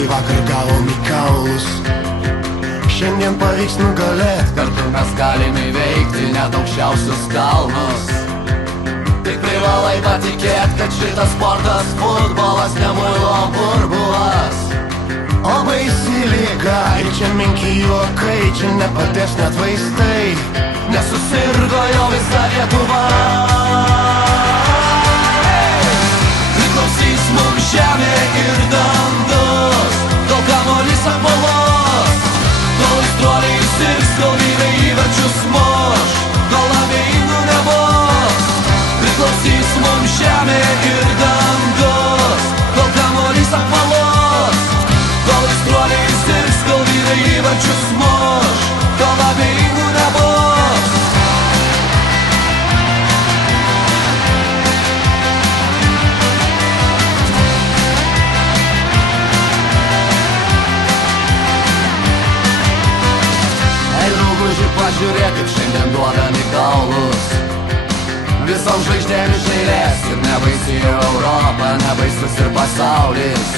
kai vakar gavom į kaulus. Šiandien pavyks nugalėt, kartu mes galime įveikti net aukščiausius kalnus. Tik privalai patikėt, kad šitas sportas futbolas ne muilo burbulas. o baisi lyga ir čia menki juokai, čia nepadės net vaistai, Nesusirgo jau visa Lietuva. Priklausys mums žemė ir dangus, kol kamuolys apvalos, kol aistruoliai sirgs, kol vyrai įvarčius muš, kol abejingų nebus. Priklausys mums žemė ir dangus, kol kamuolys apvalos, kol aistruoliai sirgs, kol vyrai įvarčius muš, kol abejingų nebus. Pažiūrėk, kaip šiandien duodami kaulus visom žvaigždėm iš eilės. Ir nebaisi Europa, nebaisus ir pasaulis,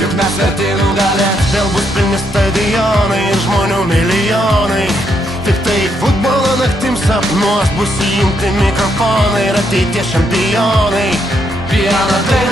juk mes verti nugalėt. vėl bus pilni stadionai ir žmonių milijonai. Tik tai futbolo naktim sapnuos bus įjungti mikrofonai ir ateities čempionai. Vieną dainą